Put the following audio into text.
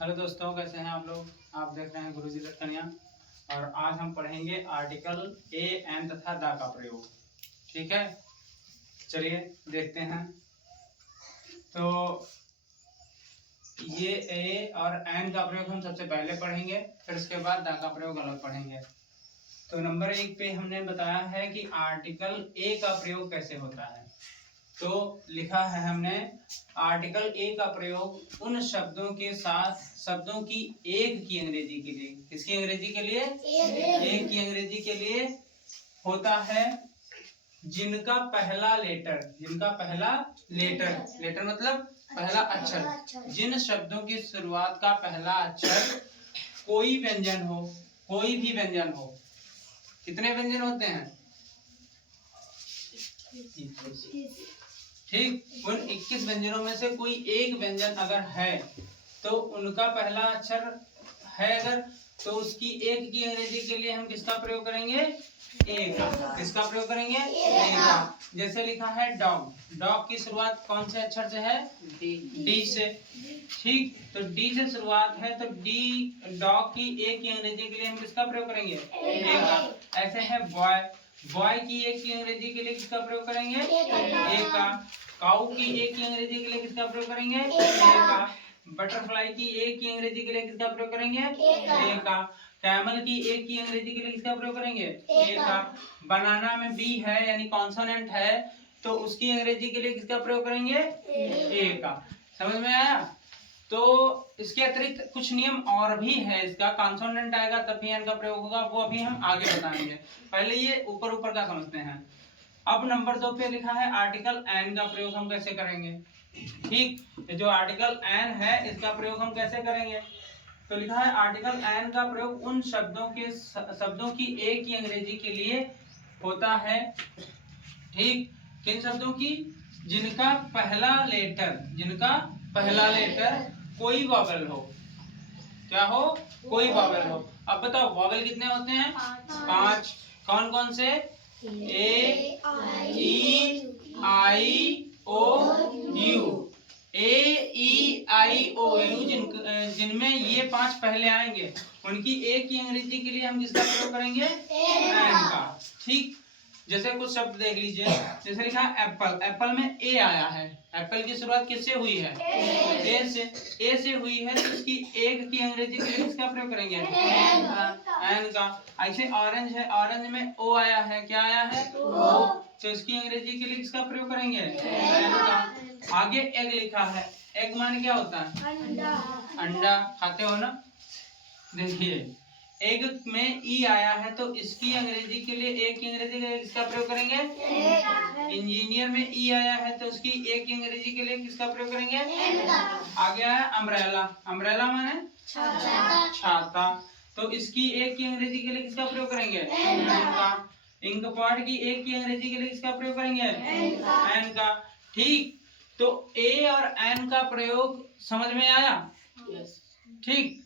Hello दोस्तों, कैसे हैं आप लोग। आप देख रहे हैं गुरुजी दत्तनिया और आज हम पढ़ेंगे आर्टिकल ए एन तथा द का प्रयोग। ठीक है, चलिए देखते हैं। तो ये ए और एन का प्रयोग हम सबसे पहले पढ़ेंगे, फिर उसके बाद द का प्रयोग अलग पढ़ेंगे। तो नंबर 1 पे हमने बताया है कि आर्टिकल ए का प्रयोग कैसे होता है। तो लिखा है हमने, आर्टिकल ए का प्रयोग उन शब्दों के साथ शब्दों की एक की अंग्रेजी के लिए, किसकी अंग्रेजी के लिए, एक की अंग्रेजी के लिए होता है जिनका पहला लेटर मतलब पहला अक्षर, जिन शब्दों की शुरुआत का पहला अक्षर कोई व्यंजन हो, कोई भी व्यंजन हो। कितने व्यंजन होते हैं? ठीक, उन 21 व्यंजनों में से कोई एक व्यंजन अगर है तो उनका पहला अक्षर है अगर, तो उसकी एक की अंग्रेजी के लिए हम किसका प्रयोग करेंगे? ए का। किसका प्रयोग करेंगे? ए का। जैसे लिखा है डॉग, डॉग की शुरुआत कौन से अक्षर से है? डी से। ठीक, तो डी से शुरुआत है तो डी, डॉग की एक की अंग्रेजी के लिए हम किसका प्रयोग करेंगे? ए का। ऐसे है बॉय, बॉय की एक की अंग्रेजी के लिए किसका प्रयोग करेंगे? ए का। काऊ की एक की अंग्रेजी के लिए किसका प्रयोग करेंगे? ए का। बटरफ्लाई की एक की अंग्रेजी के लिए किसका प्रयोग करेंगे? ए का। कैमल की एक की अंग्रेजी के लिए किसका प्रयोग करेंगे? ए का। बनाना में बी है यानी कॉन्सोनेंट है तो उसकी अंग्रेजी के लिए किसका प्रयोग करेंगे? ए का। समझ में आया? तो इसके अतिरिक्त कुछ नियम और भी है इसका। कॉन्सोनेंट आएगा तब भी एन का प्रयोग होगा, वो अभी हम आगे बताएंगे। पहले ये ऊपर ऊपर का समझते हैं। अब नंबर 2 पे लिखा है आर्टिकल एन का प्रयोग हम कैसे करेंगे। ठीक, जो आर्टिकल एन है इसका प्रयोग हम कैसे करेंगे। तो लिखा है आर्टिकल एन का प्रयोग उन शब्दों की एक की अंग्रेजी के लिए होता है। ठीक, किन शब्दों की? जिनका पहला लेटर कोई वॉवेल हो। क्या हो? कोई वॉवेल हो। अब बताओ वॉवेल कितने होते हैं? 5। कौन कौन से? ए, ई, आई, ओ, you. A, E, I, O, you जिनमें ये 5 पहले आएंगे उनकी एक की अंग्रेजी के लिए हम किसका प्रयोग करेंगे? एन का। ठीक, जैसे कुछ शब्द देख लीजिए। जैसे लिखा है एप्पल, एप्पल में ए आया है। एप्पल की शुरुआत किससे हुई है? ए से। ए से हुई है तो उसकी एक की अंग्रेजी के लिए किसका प्रयोग करेंगे? एन का। ऐसे ऑरेंज है, ऑरेंज में ओ आया है। क्या आया है? ओ। तो इसकी अंग्रेजी के लिए किसका प्रयोग करेंगे? एन का। आगे एग लिखा है, एग माने क्या होता है? अंडा। अंडा खाते हो ना। देखिए एग में ई आया है तो इसकी अंग्रेजी के लिए एक की अंग्रेजी के लिए किसका प्रयोग करेंगे? इंजीनियर में ई आया है तो उसकी एक की अंग्रेजी के लिए किसका प्रयोग करेंगे? आगे आया अम्ब्रेला, अम्ब्रेला माने छाता, तो इसकी एक की अंग्रेजी के लिए किसका प्रयोग करेंगे? एन का। इंक पॉट की एक की अंग्रेजी के लिए किसका प्रयोग करेंगे? एन का। ठीक, तो ए और एन का प्रयोग समझ में आया? ठीक,